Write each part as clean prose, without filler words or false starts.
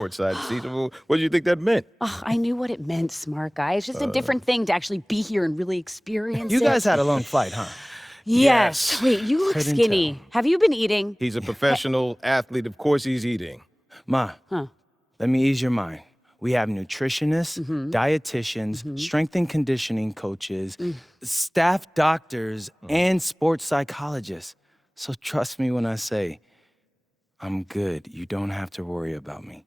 Courtside seats. What do you think that meant? Oh, I knew what it meant, smart guy. It's just a different thing to actually be here and really experience it. You guys had a long flight, huh? Yes. Wait, you look Couldn't skinny. tell. Have you been eating? He's a professional athlete. Of course he's eating. Ma, let me ease your mind. We have nutritionists, dietitians, strength and conditioning coaches, staff doctors, and sports psychologists. So trust me when I say, I'm good. You don't have to worry about me.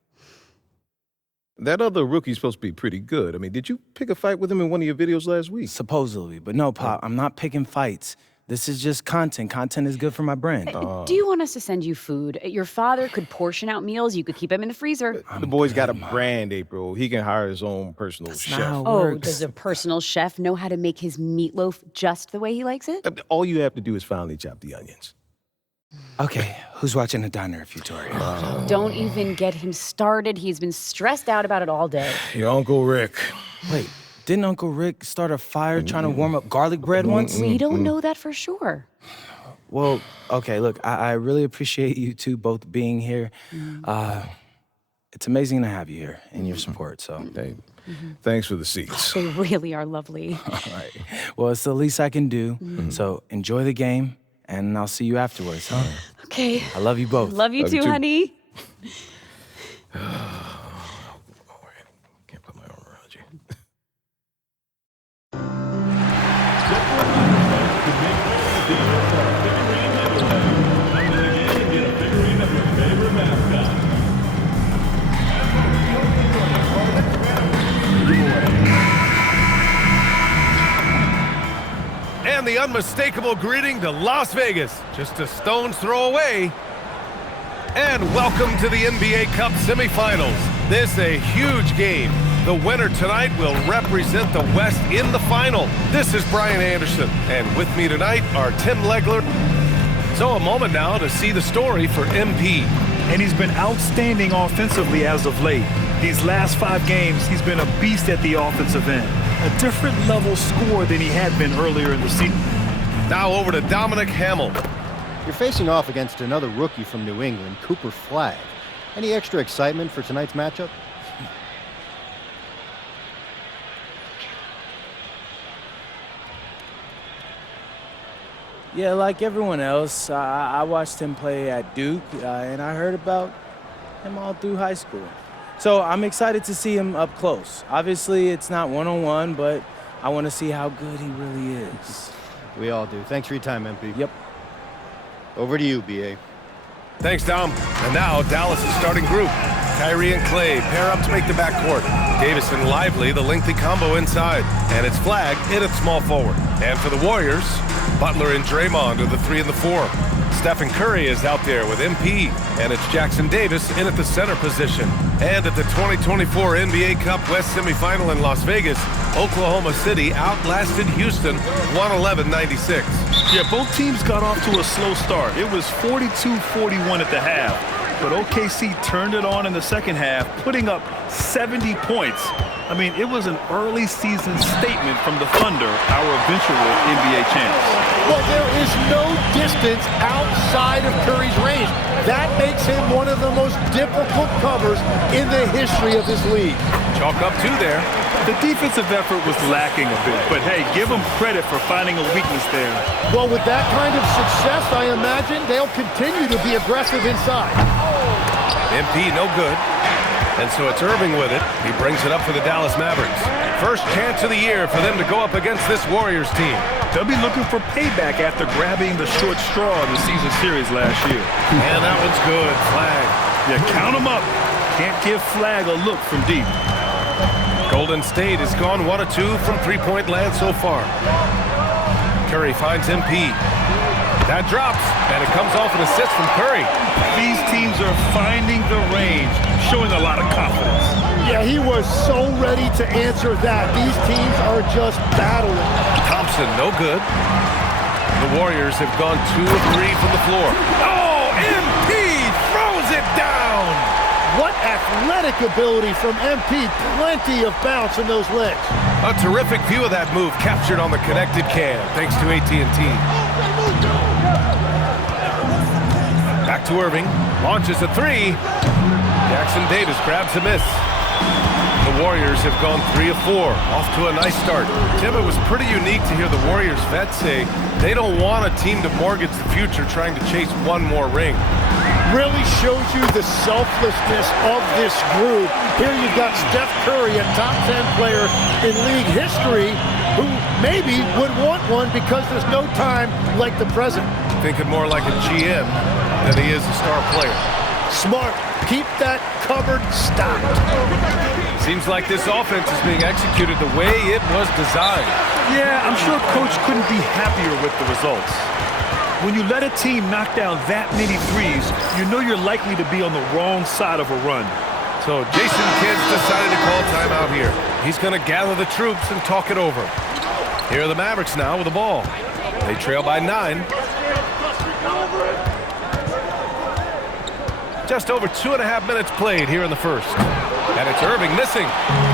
That other rookie's supposed to be pretty good. I mean, did you pick a fight with him in one of your videos last week? Supposedly, but no, Pop, I'm not picking fights. This is just content. Content is good for my brand. Do you want us to send you food? Your father could portion out meals. You could keep him in the freezer. The boy's got a brand, April. He can hire his own personal chef. not how it Oh, works. does a personal chef know how to make his meatloaf just the way he likes it? All you have to do is finally chop the onions. Okay, who's watching the diner if Victoria? Don't even get him started. He's been stressed out about it all day. Your Uncle Rick. Wait, didn't Uncle Rick start a fire trying to warm up garlic bread once? We don't know that for sure. Well, okay, look, I really appreciate you two both being here. It's amazing to have you here and your support, so. Hey, thanks for the seats. They really are lovely. All right. Well, it's the least I can do. So enjoy the game, and I'll see you afterwards, huh? Okay. I love you both. Love you too, honey. Can't put my arm around you. And the unmistakable greeting to Las Vegas, just a stone's throw away. And welcome to the NBA Cup semifinals. This a huge game. The winner tonight will represent the West in the final. This is Brian Anderson, and with me tonight are Tim Legler. So a moment now to see the story for MP. And he's been outstanding offensively as of late. These last 5 games, he's been a beast at the offensive end. A different level scorer than he had been earlier in the season. Now over to Dominic Hamill. You're facing off against another rookie from New England, Cooper Flagg. Any extra excitement for tonight's matchup? Yeah, like everyone else, I watched him play at Duke, and I heard about him all through high school. So I'm excited to see him up close. Obviously, it's not one-on-one, but I want to see how good he really is. We all do. Thanks for your time, MP. Yep. Over to you, BA. Thanks, Dom. And now Dallas' starting group. Kyrie and Clay pair up to make the backcourt. Davis and Lively, the lengthy combo inside. And it's Flagg in at small forward. And for the Warriors, Butler and Draymond are the 3 and the 4. Stephen Curry is out there with MP, and it's Jackson Davis in at the center position. And at the 2024 NBA Cup West semifinal in Las Vegas, Oklahoma City outlasted Houston 111-96. Yeah, both teams got off to a slow start. It was 42-41 at the half. But OKC turned it on in the second half, putting up 70 points. I mean, it was an early season statement from the Thunder, our eventual NBA champs. Well, there is no distance outside of Curry's range. That makes him one of the most difficult covers in the history of this league. Chalk up 2 there. The defensive effort was lacking a bit, but hey, give them credit for finding a weakness there. Well, with that kind of success, I imagine they'll continue to be aggressive inside. MP no good. And so it's Irving with it. He brings it up for the Dallas Mavericks. First chance of the year for them to go up against this Warriors team. They'll be looking for payback after grabbing the short straw in the season series last year. And that one's good. Flagg. Yeah, count them up. Can't give Flagg a look from deep. Golden State has gone 1 of 2 from three-point land so far. Curry finds MP. That drops, and it comes off an assist from Curry. These teams are finding the range, showing a lot of confidence. Yeah, he was so ready to answer that. These teams are just battling. Thompson, no good. The Warriors have gone 2 of 3 from the floor. Oh, MP throws it down! What athletic ability from MP. Plenty of bounce in those legs. A terrific view of that move captured on the connected cam, thanks to AT&T. Back to Irving, launches a 3. Jackson Davis grabs a miss. The Warriors have gone 3 of 4, off to a nice start. Tim, it was pretty unique to hear the Warriors vets say they don't want a team to mortgage the future trying to chase one more ring. Really shows you the selflessness of this group. Here you've got Steph Curry, a top 10 player in league history, who maybe would want one because there's no time like the present. Thinking more like a GM than he is a star player. Smart. Keep that cupboard stocked. Seems like this offense is being executed the way it was designed. Yeah, I'm sure Coach couldn't be happier with the results. When you let a team knock down that many threes, you know you're likely to be on the wrong side of a run. So Jason Kidd's decided to call timeout here. He's going to gather the troops and talk it over. Here are the Mavericks now with the ball. They trail by 9. Just over 2.5 minutes played here in the first. And it's Irving missing.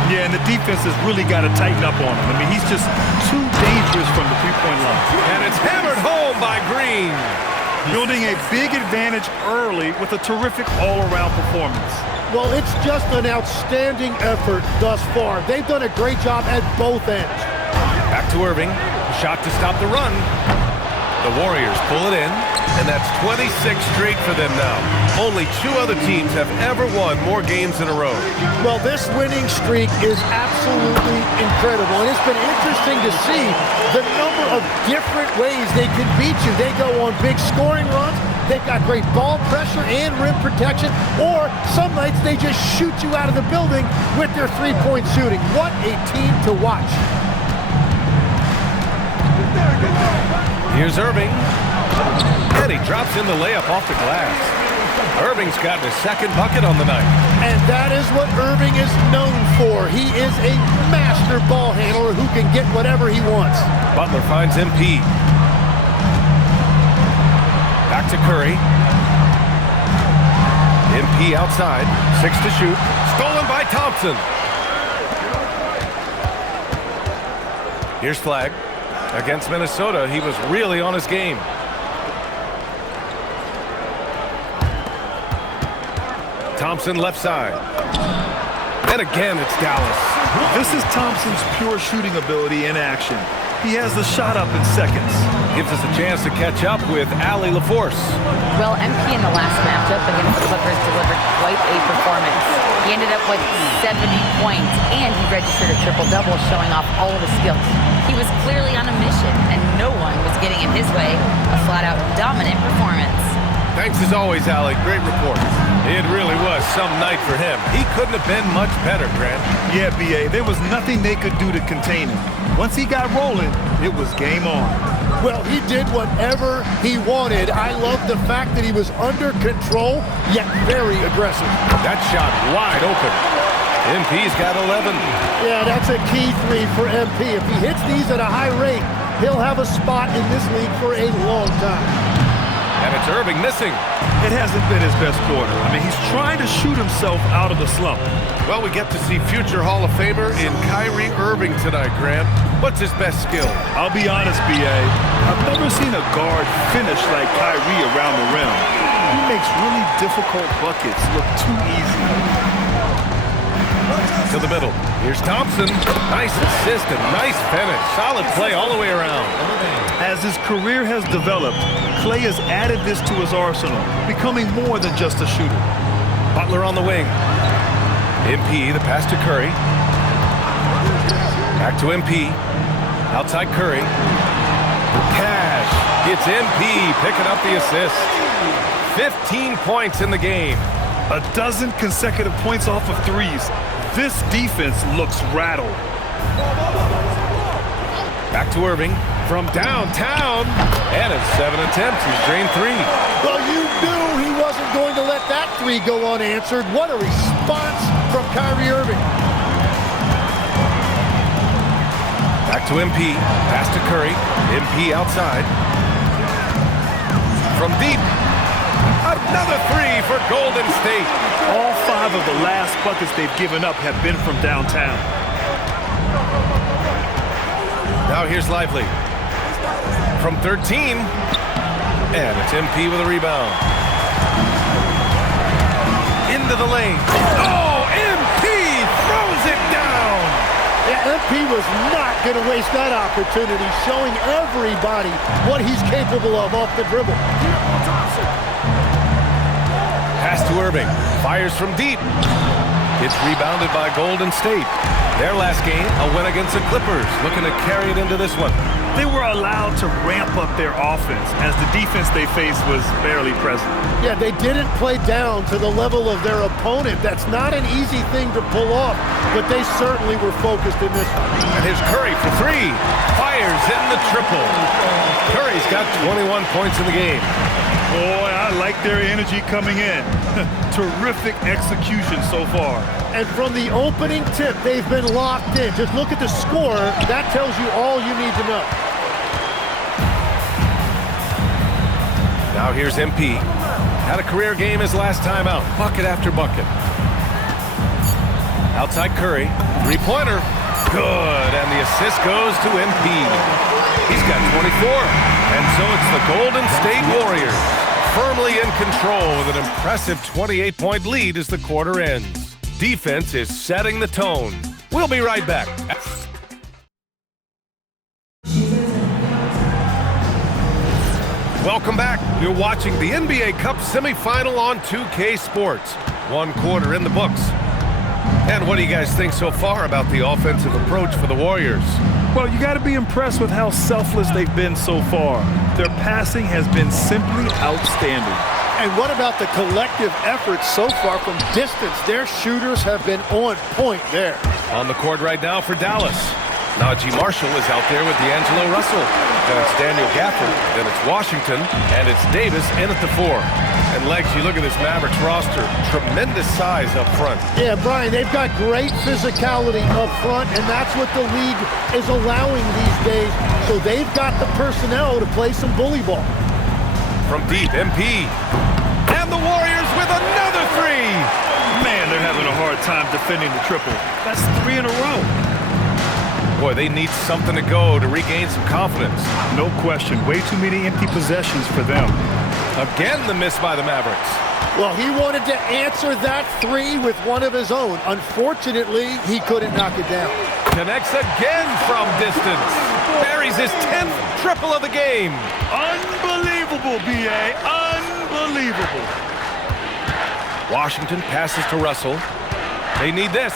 Yeah, and the defense has really got to tighten up on him. I mean, he's just too dangerous from the three-point line. And it's hammered home by Green. Building a big advantage early with a terrific all-around performance. Well, it's just an outstanding effort thus far. They've done a great job at both ends. Back to Irving. A shot to stop the run. The Warriors pull it in, and that's 26 straight for them now. Only 2 other teams have ever won more games in a row. Well, this winning streak is absolutely incredible, and it's been interesting to see the number of different ways they can beat you. They go on big scoring runs, they've got great ball pressure and rim protection, or some nights they just shoot you out of the building with their three-point shooting. What a team to watch. Here's Irving. And he drops in the layup off the glass. Irving's got his second bucket on the night. And that is what Irving is known for. He is a master ball handler who can get whatever he wants. Butler finds MP. Back to Curry. MP outside. 6 to shoot. Stolen by Thompson. Here's Flagg. Against Minnesota, he was really on his game. Thompson left side. And again, it's Dallas. This is Thompson's pure shooting ability in action. He has the shot up in seconds. Gives us a chance to catch up with Allie LaForce. Well, MP in the last matchup against the Clippers delivered quite a performance. He ended up with 70 points, and he registered a triple-double, showing off all of his skills. He was clearly on a mission, and no one was getting in his way. A flat-out dominant performance. Thanks as always, Allie. Great report. It really was some night for him. He couldn't have been much better, Grant. Yeah, B.A., there was nothing they could do to contain him. Once he got rolling, it was game on. Well, he did whatever he wanted. I love the fact that he was under control, yet very aggressive. That shot wide open. MP's got 11. Yeah, that's a key 3 for MP. If he hits these at a high rate, he'll have a spot in this league for a long time. And it's Irving missing. It hasn't been his best quarter. I mean, he's trying to shoot himself out of the slump. Well, we get to see future Hall of Famer in Kyrie Irving tonight, Grant. What's his best skill? I'll be honest, B.A., I've never seen a guard finish like Kyrie around the rim. He makes really difficult buckets look too easy. To the middle. Here's Thompson. Nice assist and nice finish. Solid play all the way around. As his career has developed, Klay has added this to his arsenal, becoming more than just a shooter. Butler on the wing. MP, the pass to Curry. Back to MP. Outside Curry. Cash. It's MP picking up the assist. 15 points in the game. A dozen consecutive points off of threes. This defense looks rattled. Back to Irving from downtown. And at 7 attempts, he's drained 3. Well, you knew he wasn't going to let that 3 go unanswered. What a response from Kyrie Irving. Back to MP. Pass to Curry. MP outside. From deep. Another 3 for Golden State. All 5 of the last buckets they've given up have been from downtown. Now here's Lively. From 13. And it's MP with a rebound. In into the lane. Oh, MP throws it down. Yeah, MP was not going to waste that opportunity, showing everybody what he's capable of off the dribble. Pass to Irving. Fires from deep. It's rebounded by Golden State. Their last game, a win against the Clippers, looking to carry it into this one. They were allowed to ramp up their offense as the defense they faced was barely present. Yeah, they didn't play down to the level of their opponent. That's not an easy thing to pull off, but they certainly were focused in this one. And here's Curry for three. Fires in the triple. Curry's got 21 points in the game. Boy, I like their energy coming in. Terrific execution so far. And from the opening tip, they've been locked in. Just look at the score. That tells you all you need to know. Now here's MP. Had a career game his last time out. Bucket after bucket. Outside Curry. Three-pointer. Good. And the assist goes to MP. He's got 24. And so it's the Golden State Warriors firmly in control with an impressive 28-point lead as the quarter ends. Defense is setting the tone. We'll be right back. Welcome back. You're watching the NBA Cup semifinal on 2K Sports. One quarter in the books. And what do you guys think so far about the offensive approach for the Warriors? Well, you got to be impressed with how selfless they've been so far. Their passing has been simply outstanding. And what about the collective effort so far from distance? Their shooters have been on point there. On the court right now for Dallas. Najee Marshall is out there with D'Angelo Russell. Then it's Daniel Gafford. Then it's Washington. And it's Davis in at the four. And Legs, you look at this Mavericks roster. Tremendous size up front. Yeah, Brian, they've got great physicality up front, and that's what the league is allowing these days. So they've got the personnel to play some bully ball. From deep, MP. And the Warriors with another three. Man, they're having a hard time defending the triple. That's 3 in a row. Boy, they need something to go to regain some confidence. No question. Way too many empty possessions for them. Again, the miss by the Mavericks. Well, he wanted to answer that three with one of his own. Unfortunately, he couldn't knock it down. Connects again from distance. Buries his 10th triple of the game. Unbelievable, B.A. Unbelievable. Washington passes to Russell. They need this.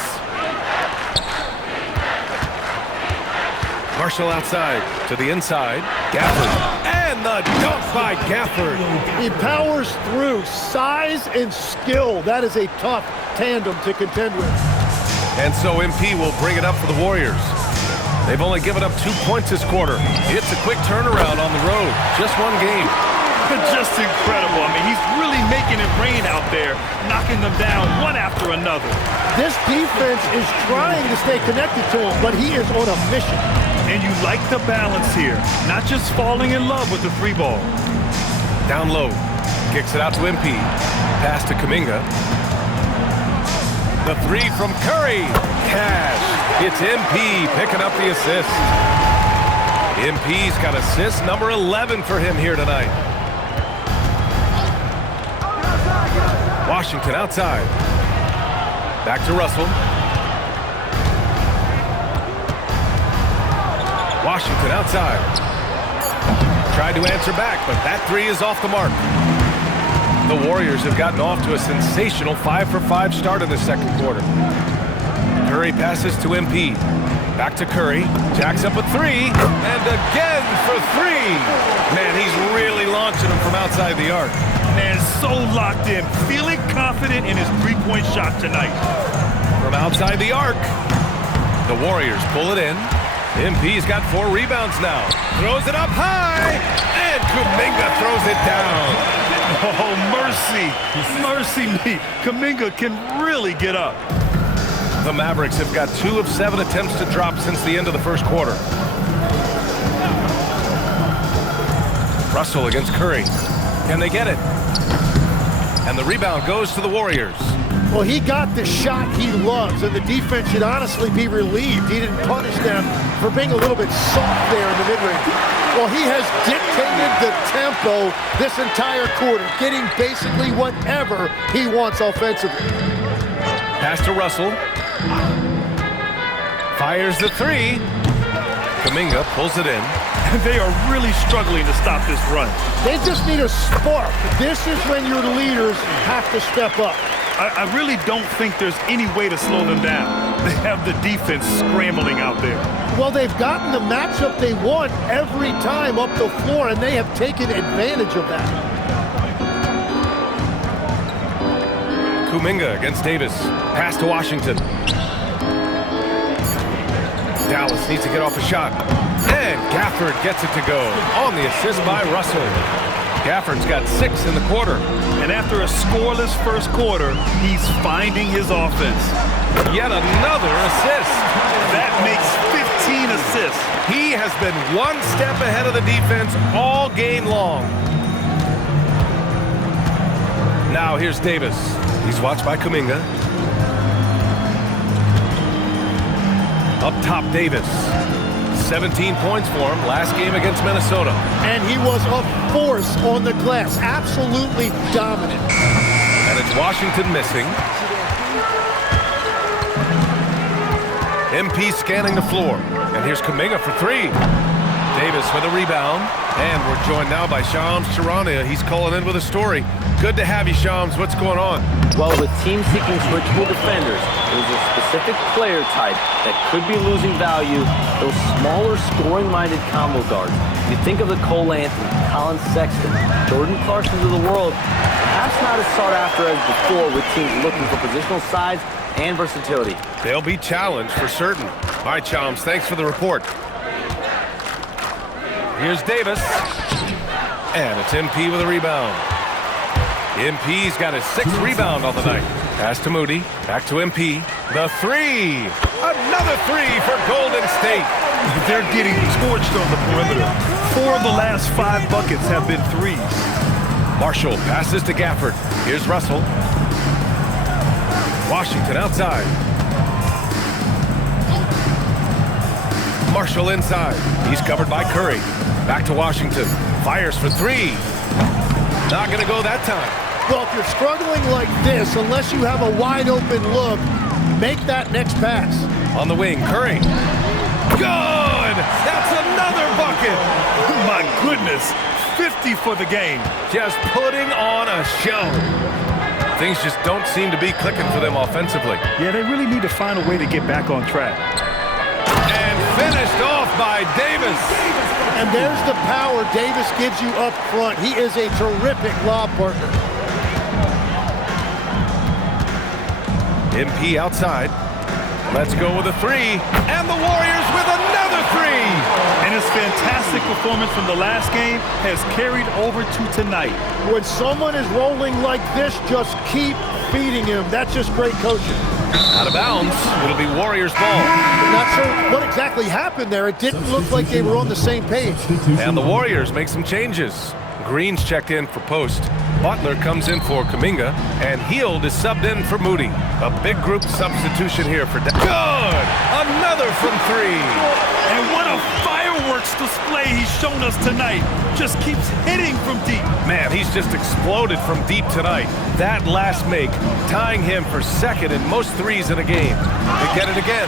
Marshall outside to the inside. Gafford. And the dunk by Gafford. He powers through. Size and skill. That is a tough tandem to contend with. And so MP will bring it up for the Warriors. They've only given up 2 points this quarter. It's a quick turnaround on the road. Just one game. Just incredible. I mean, he's really making it rain out there, knocking them down one after another. This defense is trying to stay connected to him, but he is on a mission. And you like the balance here, not just falling in love with the three ball. Down low. Kicks it out to MP. Pass to Kuminga. The three from Curry. Cash. It's MP picking up the assist. MP's got assist number 11 for him here tonight. Washington outside. Back to Russell. Washington outside. Tried to answer back, but that three is off the mark. The Warriors have gotten off to a sensational 5-for-5 start in the second quarter. Curry passes to MP. Back to Curry. Jacks up a three. And again for three. Man, he's really launching them from outside the arc. Man, so locked in. Feeling confident in his three-point shot tonight. From outside the arc. The Warriors pull it in. MP's got 4 rebounds now. Throws it up high. And Kuminga throws it down. Oh, mercy. Mercy me. Kuminga can really get up. The Mavericks have got 2 of 7 attempts to drop since the end of the first quarter. Russell against Curry. Can they get it? And the rebound goes to the Warriors. Well, he got the shot he loves, and the defense should honestly be relieved. He didn't punish them for being a little bit soft there in the mid-range. Well, he has dictated the tempo this entire quarter, getting basically whatever he wants offensively. Pass to Russell. Fires the three. Kuminga pulls it in. They are really struggling to stop this run. They just need a spark. This is when your leaders have to step up. I really don't think there's any way to slow them down. They have the defense scrambling out there. Well, they've gotten the matchup they want every time up the floor, and they have taken advantage of that. Kuminga against Davis. Pass to Washington. Dallas needs to get off a shot. And Gafford gets it to go on the assist by Russell. Gafford's got 6 in the quarter. And after a scoreless first quarter, he's finding his offense. Yet another assist. That makes 15 assists. He has been one step ahead of the defense all game long. Now here's Davis. He's watched by Kuminga. Up top, Davis. 17 points for him last game against Minnesota. And he was a force on the glass. Absolutely dominant. And it's Washington missing. MP scanning the floor. And here's Kuminga for 3. Davis with a rebound. And we're joined now by Shams Charania. He's calling in with a story. Good to have you, Shams. What's going on? Well, with teams seeking switchable defenders, there's a specific player type that could be losing value, those smaller scoring-minded combo guards. You think of the Cole Anthony, Colin Sexton, Jordan Clarksons of the world, perhaps not as sought after as before with teams looking for positional size and versatility. They'll be challenged for certain. All right, Shams, thanks for the report. Here's Davis. And it's MP with a rebound. MP's got his 6th rebound on the night. Pass to Moody. Back to MP. The 3. Another 3 for Golden State. They're getting torched on the perimeter. 4 of the last 5 buckets have been 3s. Marshall passes to Gafford. Here's Russell. Washington outside. Marshall inside. He's covered by Curry. Back to Washington. Fires for 3. Not going to go that time. Well, if you're struggling like this, unless you have a wide open look, make that next pass. On the wing, Curry. Good! That's another bucket! My goodness, 50 for the game. Just putting on a show. Things just don't seem to be clicking for them offensively. Yeah, they really need to find a way to get back on track. And finished off by Davis. And there's the power Davis gives you up front. He is a terrific lob partner. MP outside. Let's go with a 3. And the Warriors with another 3. And his fantastic performance from the last game has carried over to tonight. When someone is rolling like this, just keep feeding him. That's just great coaching. Out of bounds. It'll be Warriors ball. Not sure what exactly happened there. It didn't look like they were on the same page. And the Warriors make some changes. Green's checked in for post. Butler comes in for Kuminga. And Hield is subbed in for Moody. A big group substitution here for Good! Another from 3. And what a fireworks display he's shown us tonight. Just keeps hitting from deep. Man, he's just exploded from deep tonight. That last make, tying him for 2nd in most 3s in a game. They get it again.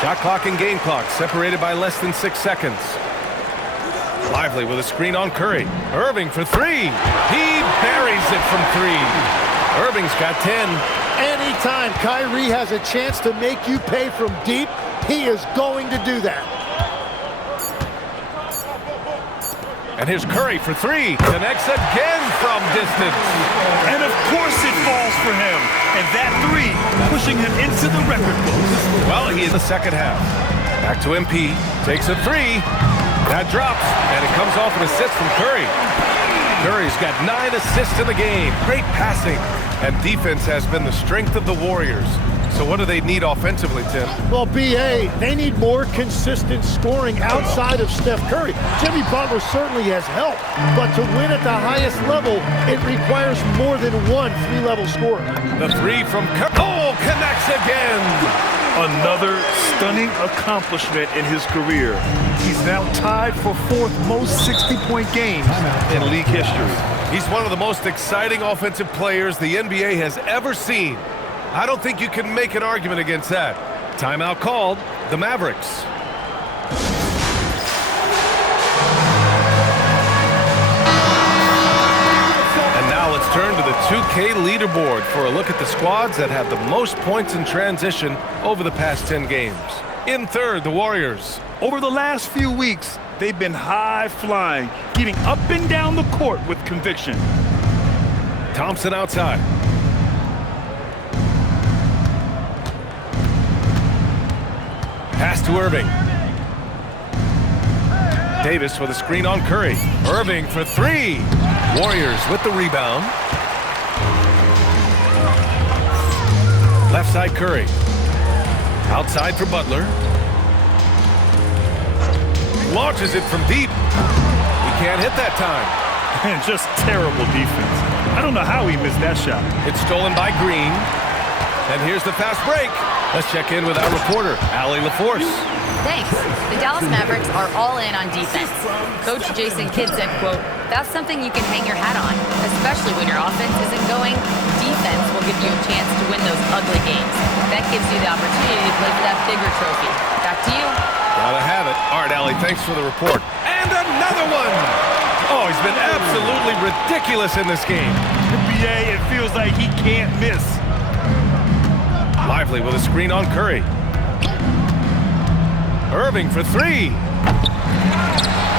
Shot clock and game clock separated by less than 6 seconds. Lively with a screen on Curry. Irving for 3. He buries it from 3. Irving's got 10. Anytime Kyrie has a chance to make you pay from deep, he is going to do that. And here's Curry for 3. Connects again from distance. And of course it falls for him. And that 3 pushing him into the record books. Well, he is the second half. Back to MP. Takes a 3. That drops, and it comes off an assist from Curry. Curry's got 9 assists in the game. Great passing. And defense has been the strength of the Warriors. So what do they need offensively, Tim? Well, B.A., they need more consistent scoring outside of Steph Curry. Jimmy Butler certainly has help, but to win at the highest level, it requires more than one three-level scorer. The three from Curry. Oh, connects again. Another stunning accomplishment in his career. He's now tied for fourth most 60-point games in league history. He's one of the most exciting offensive players the NBA has ever seen. I don't think you can make an argument against that. Timeout called, the Mavericks. And now let's turn to the 2K leaderboard for a look at the squads that have the most points in transition over the past 10 games. In third, the Warriors. Over the last few weeks, they've been high-flying, getting up and down the court with conviction. Thompson outside. Pass to Irving. Davis with a screen on Curry. Irving for three. Warriors with the rebound. Left side Curry. Outside for Butler. Launches it from deep. He can't hit that time. And just terrible defense. I don't know how he missed that shot. It's stolen by Green. And here's the fast break. Let's check in with our reporter, Allie LaForce. Thanks. The Dallas Mavericks are all in on defense. Coach Jason Kidd said, quote, "That's something you can hang your hat on, especially when your offense isn't going. Defense will give you a chance to win those ugly games. That gives you the opportunity to play for that bigger trophy." Back to you. Gotta have it. All right, Allie, thanks for the report. And another one! Oh, he's been absolutely ridiculous in this game. NBA, it feels like he can't miss. Lively with a screen on Curry. Irving for three.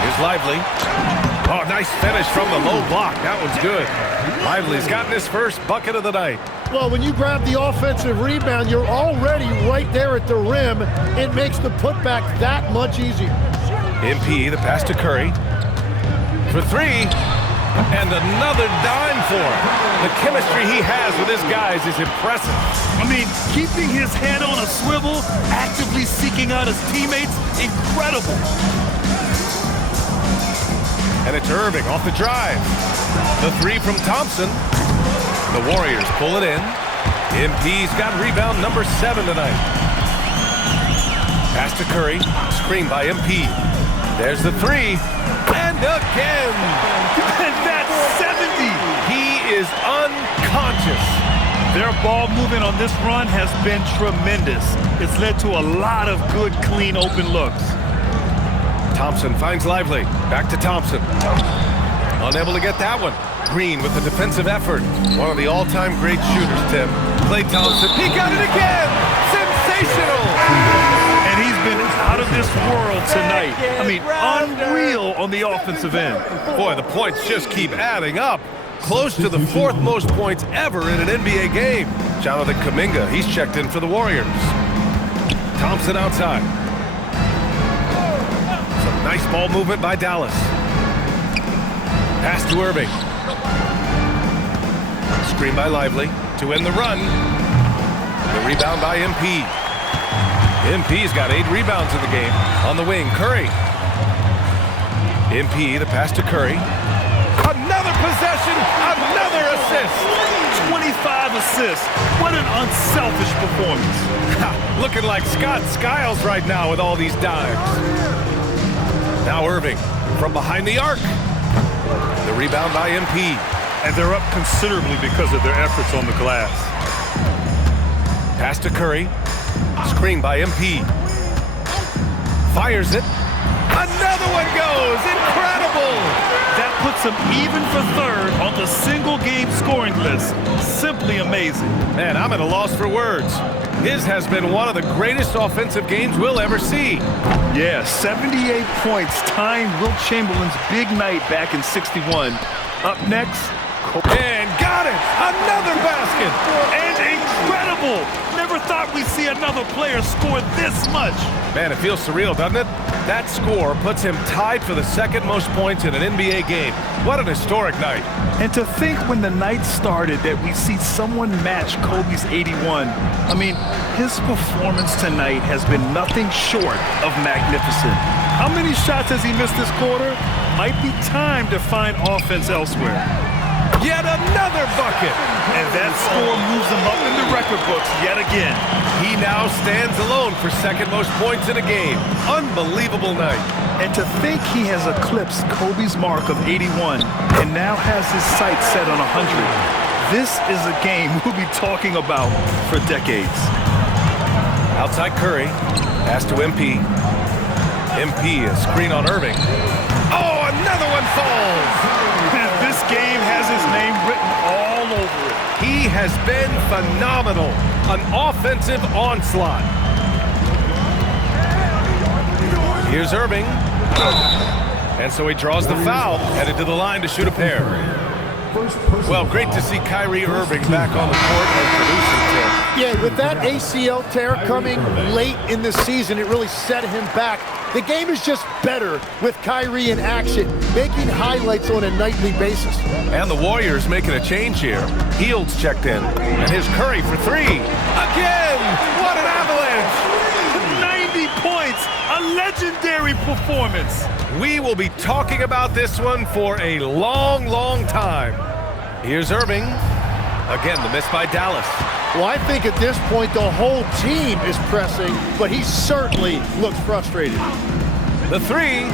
Here's Lively. Oh, nice finish from the low block. That one's good. Lively's gotten his first bucket of the night. Well, when you grab the offensive rebound, you're already right there at the rim. It makes the putback that much easier. MP, the pass to Curry. For three. And another dime for him. The chemistry he has with his guys is impressive. I mean, keeping his head on a swivel, actively seeking out his teammates, incredible. And it's Irving off the drive. The three from Thompson. The Warriors pull it in. MP's got rebound number 7 tonight. Pass to Curry. Screen by MP. There's the three. And again. And that's 70. He is unconscious. Their ball movement on this run has been tremendous. It's led to a lot of good, clean, open looks. Thompson finds Lively. Back to Thompson. Unable to get that one. Green with the defensive effort. One of the all-time great shooters, Tim. Klay Thompson. He got it again! Sensational! And he's been out of this world tonight. I mean, unreal on the offensive end. Boy, the points just keep adding up. Close to the 4th most points ever in an NBA game. Jonathan Kuminga, he's checked in for the Warriors. Thompson outside. Some nice ball movement by Dallas. Pass to Irving. Screen by Lively to end the run. The rebound by MP. MP's got 8 rebounds in the game. On the wing, Curry. MP, the pass to Curry. Another possession, another assist. 25 assists. What an unselfish performance. Looking like Scott Skiles right now with all these dimes. Now Irving from behind the arc. The rebound by MP. And they're up considerably because of their efforts on the glass. Pass to Curry. Screen by MP. Fires it. Another one goes. Incredible. That puts him even for 3rd on the single-game scoring list. Simply amazing. Man, I'm at a loss for words. His has been one of the greatest offensive games we'll ever see. Yeah, 78 points, tying Wilt Chamberlain's big night back in '61. Up next, And got it! Another basket! and incredible triple. Never thought we'd see another player score this much. Man, it feels surreal, doesn't it? That score puts him tied for the second most points in an NBA game. What an historic night. And to think when the night started that we see someone match Kobe's 81. I mean, his performance tonight has been nothing short of magnificent. How many shots has he missed this quarter? Might be time to find offense elsewhere. Yet another bucket. And that score moves him up in the record books yet again. He now stands alone for second most points in a game. Unbelievable night. And to think he has eclipsed Kobe's mark of 81 and now has his sights set on 100. This is a game we'll be talking about for decades. Outside Curry. Pass to MP. MP, a screen on Irving. Oh, another one falls. This game has his name written all over it. He has been phenomenal. An offensive onslaught. Here's Irving. And so he draws the foul, headed to the line to shoot a pair. Well, great to see Kyrie Irving back on the court and producing, Tim. Yeah, with that ACL tear coming late in the season, it really set him back. The game is just better with Kyrie in action, making highlights on a nightly basis. And the Warriors making a change here. Fields checked in. And here's Curry for three. Again! What an avalanche! 90 points! A legendary performance! We will be talking about this one for a long, long time. Here's Irving. Again, the miss by Dallas. Well, I think at this point, the whole team is pressing, but he certainly looks frustrated. The three.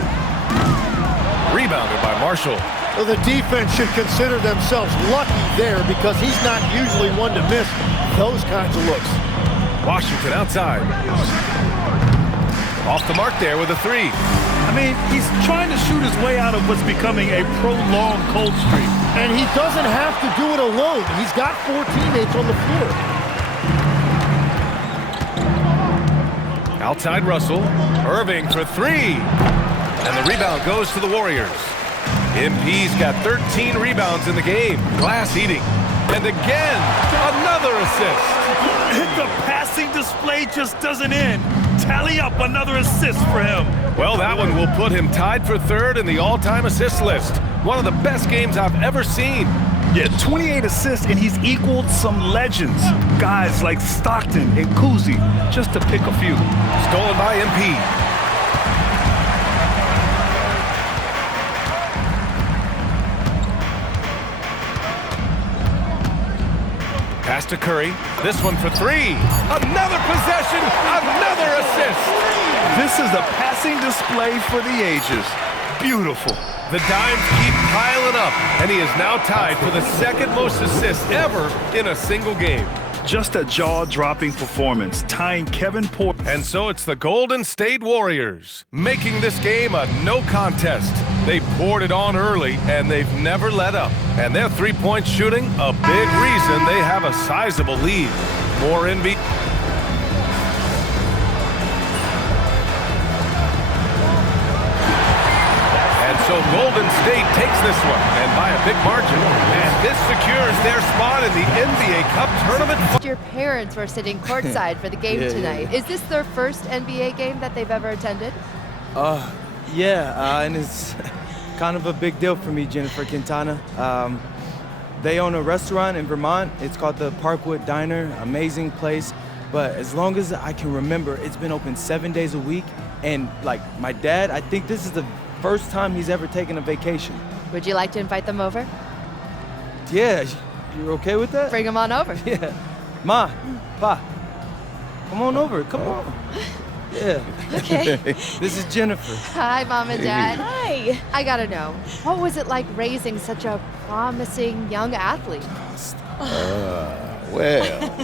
Rebounded by Marshall. Well, the defense should consider themselves lucky there because he's not usually one to miss those kinds of looks. Washington outside. Off the mark there with a three. I mean, he's trying to shoot his way out of what's becoming a prolonged cold streak. And he doesn't have to do it alone. He's got 4 teammates on the floor. Outside Russell. Irving for three. And the rebound goes to the Warriors. MP's got 13 rebounds in the game. Glass eating. And again, another assist. The passing display just doesn't end. Tally up another assist for him. Well, that one will put him tied for third in the all-time assist list. One of the best games I've ever seen. Yeah, 28 assists, and he's equaled some legends. Guys like Stockton and Kuzi, just to pick a few. Stolen by MP. Pass to Curry. This one for three. Another possession, another assist. This is a passing display for the ages. Beautiful. The dimes keep piling up, and he is now tied for the second most assists ever in a single game. Just a jaw-dropping performance, tying Kevin Porter. And so it's the Golden State Warriors, making this game a no contest. They poured it on early, and they've never let up. And their three-point shooting, a big reason they have a sizable lead. More NBA. So Golden State takes this one, and by a big margin. And this secures their spot in the NBA Cup tournament. Your parents were sitting courtside for the game tonight. Is this their first NBA game that they've ever attended? Yeah, and it's kind of a big deal for me, Jennifer Quintana. They own a restaurant in Vermont. It's called the Parkwood Diner, amazing place. But as long as I can remember, it's been open 7 days a week. And like my dad, I think this is the first time he's ever taken a vacation. Would you like to invite them over? Yeah, you're okay with that? Bring them on over. Yeah. Ma, Pa, come on over, come on. Yeah. Okay. This is Jennifer. Hi, Mom and Dad. Hi. I gotta know, what was it like raising such a promising young athlete? Well.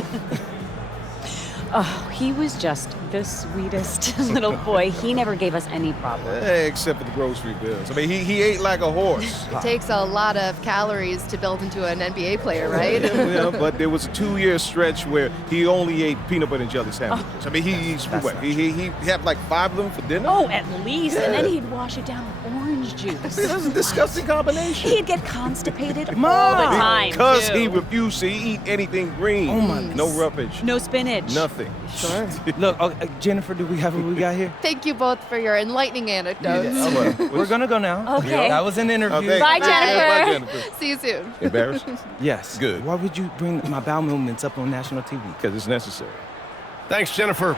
Oh, he was just the sweetest little boy. He never gave us any problems. Except for the grocery bills. I mean, he ate like a horse. It takes a lot of calories to build into an NBA player, right? Yeah, but there was a 2-year stretch where he only ate peanut butter and jelly sandwiches. I mean, he had like 5 of them for dinner. Oh, at least. Yeah. And then he'd wash it down with orange orange juice. That's a disgusting combination. He'd get constipated all Mom! the time, Because too. he refused to eat anything green. Oh, my No roughage. No spinach. Nothing. Sure. Look, Jennifer, do we have what we got here? Thank you both for your enlightening anecdotes. We're gonna go now. Okay. That was an interview. Okay. Bye, Bye, Jennifer. Jennifer. See you soon. Embarrassed? Yes. Good. Why would you bring my bowel movements up on national TV? Because it's necessary. Thanks, Jennifer.